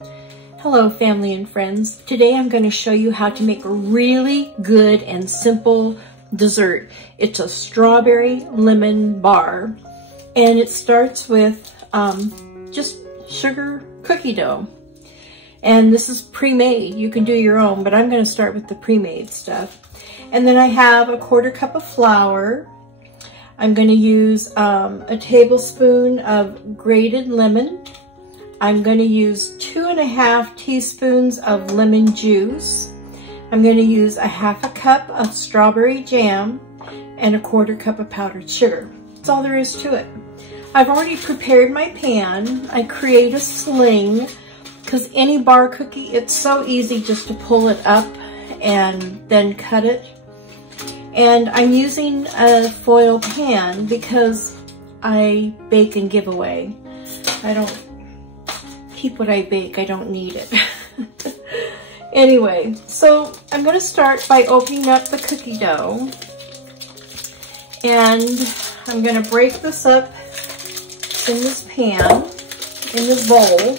Hello family and friends. Today I'm going to show you how to make a really good and simple dessert. It's a strawberry lemon bar and it starts with just sugar cookie dough. And this is pre-made. You can do your own, but I'm going to start with the pre-made stuff. And then I have a 1/4 cup of flour. I'm going to use a tablespoon of grated lemon. I'm going to use 2½ teaspoons of lemon juice. I'm going to use a 1/2 cup of strawberry jam and a 1/4 cup of powdered sugar. That's all there is to it. I've already prepared my pan. I create a sling because any bar cookie, it's so easy just to pull it up and then cut it. And I'm using a foil pan because I bake and give away. I don't keep what I bake, I don't need it. Anyway, so I'm going to start by opening up the cookie dough. And I'm going to break this up in this pan, in this bowl.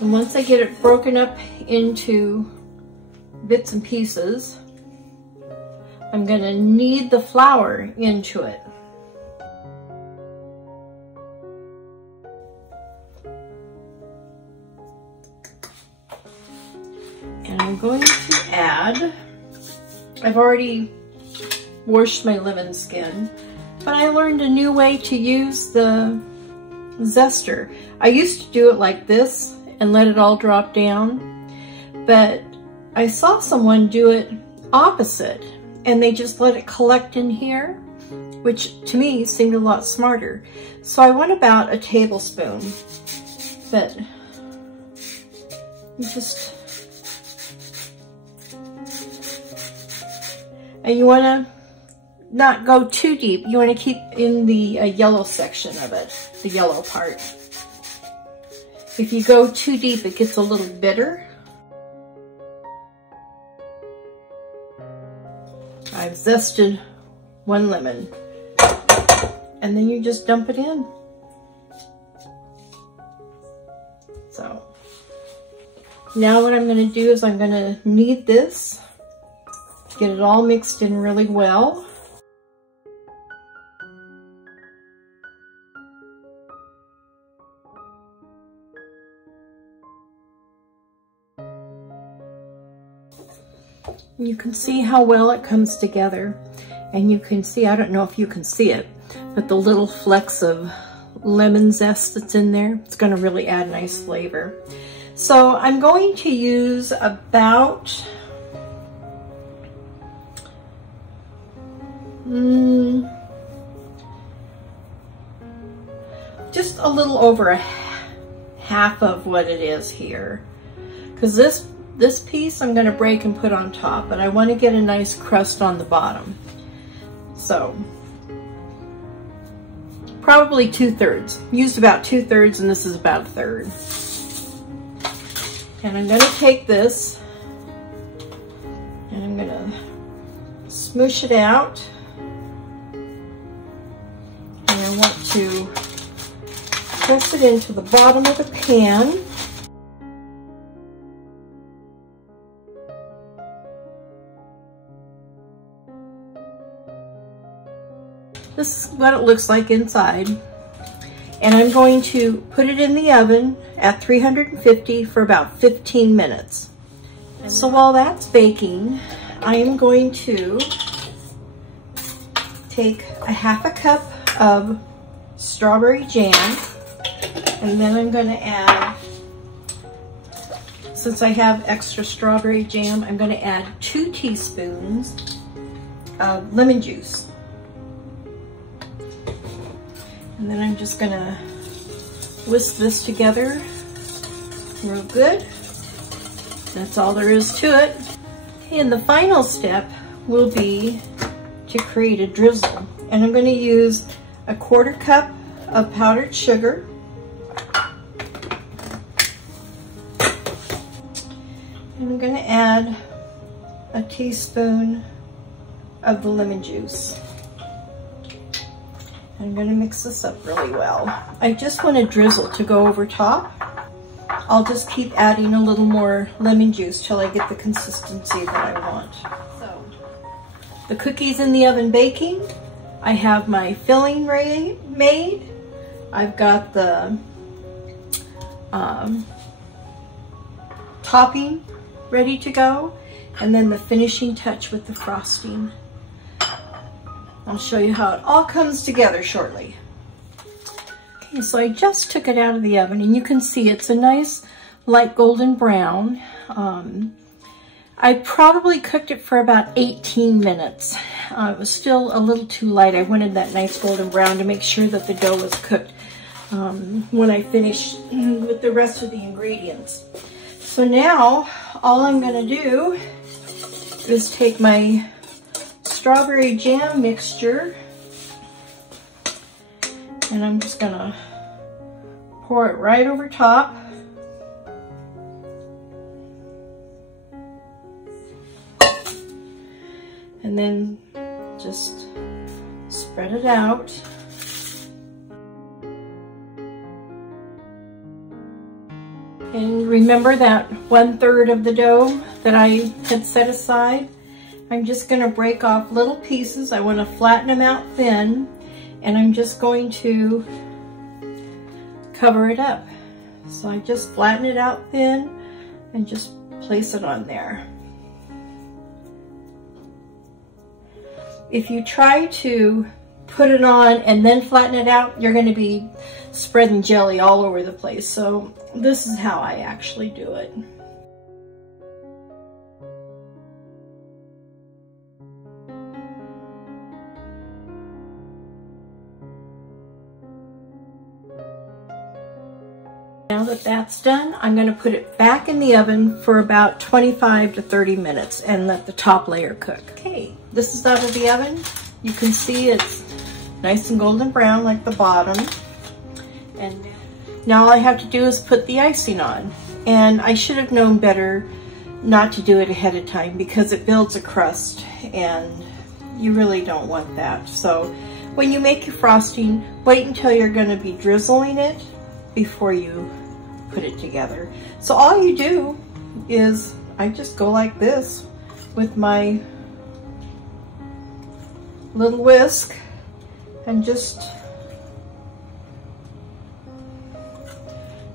And once I get it broken up into bits and pieces, I'm going to knead the flour into it. And I'm going to add, I've already washed my lemon skin, but I learned a new way to use the zester. I used to do it like this and let it all drop down, but I saw someone do it opposite and they just let it collect in here, which to me seemed a lot smarter. So I went about a tablespoon, but you just, and you want to not go too deep. You want to keep in the yellow section of it, the yellow part. If you go too deep, it gets a little bitter. I've zested 1 lemon. And then you just dump it in. So now what I'm going to do is I'm going to knead this, get it all mixed in really well. You can see how well it comes together, and you can see, I don't know if you can see it, but the little flecks of lemon zest that's in there, it's going to really add nice flavor. So I'm going to use about just a little over a half of what it is here, because this piece I'm going to break and put on top, but I want to get a nice crust on the bottom. So probably 2/3. Used about 2/3 and this is about 1/3. And I'm going to take this and I'm going to smoosh it out. And I want to press it into the bottom of the pan. This is what it looks like inside. And I'm going to put it in the oven at 350 for about 15 minutes. So while that's baking, I am going to take a 1/2 cup of strawberry jam, and then I'm going to add, since I have extra strawberry jam, I'm going to add 2 teaspoons of lemon juice. And then I'm just gonna whisk this together real good. That's all there is to it. Okay, and the final step will be to create a drizzle. And I'm gonna use a 1/4 cup of powdered sugar. And I'm gonna add a teaspoon of the lemon juice. I'm going to mix this up really well. I just want a drizzle to go over top. I'll just keep adding a little more lemon juice till I get the consistency that I want. So, the cookies in the oven baking. I have my filling made. I've got the topping ready to go, and then the finishing touch with the frosting. I'll show you how it all comes together shortly. Okay, so I just took it out of the oven, and you can see it's a nice light golden brown. I probably cooked it for about 18 minutes. It was still a little too light. I wanted that nice golden brown to make sure that the dough was cooked when I finished with the rest of the ingredients. So now all I'm going to do is take my strawberry jam mixture, and I'm just going to pour it right over top. And then just spread it out. And remember that 1/3 of the dough that I had set aside? I'm just going to break off little pieces. I want to flatten them out thin, and I'm just going to cover it up. So I just flatten it out thin and just place it on there. If you try to put it on and then flatten it out, you're going to be spreading jelly all over the place. So this is how I actually do it. Now that that's done, I'm going to put it back in the oven for about 25 to 30 minutes and let the top layer cook. Okay, this is out of the oven. You can see it's nice and golden brown like the bottom. And now all I have to do is put the icing on. And I should have known better not to do it ahead of time because it builds a crust and you really don't want that. So when you make your frosting, wait until you're going to be drizzling it before you put it together. So all you do is, I just go like this with my little whisk and just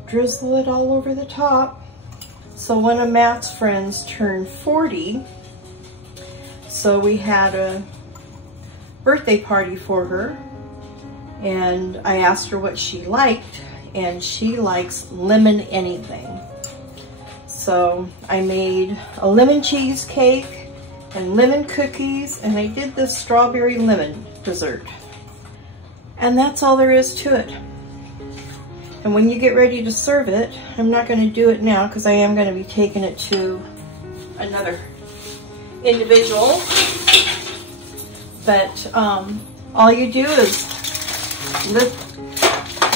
drizzle it all over the top. So one of Matt's friends turned 40, so we had a birthday party for her, and I asked her what she liked, and she likes lemon anything. So I made a lemon cheesecake and lemon cookies, and I did this strawberry lemon dessert. And that's all there is to it. And when you get ready to serve it, I'm not going to do it now because I am going to be taking it to another individual. But all you do is lift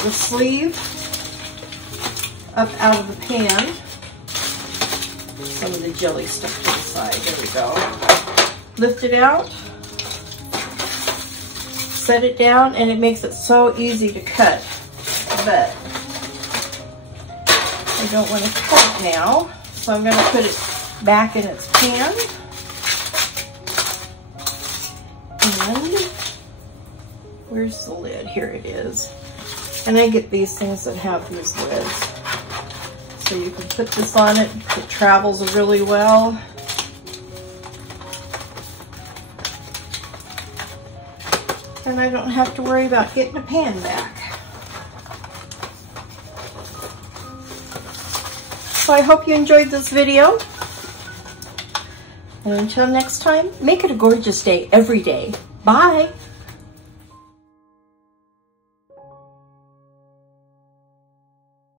the sleeve up out of the pan. Some of the jelly stuck to the side. There we go. Lift it out. Set it down, and it makes it so easy to cut. But I don't want to cut it now, so I'm going to put it back in its pan. And where's the lid? Here it is. And I get these things that have these lids. So you can put this on it. It travels really well. And I don't have to worry about getting a pan back. So I hope you enjoyed this video. And until next time, make it a gorgeous day every day. Bye.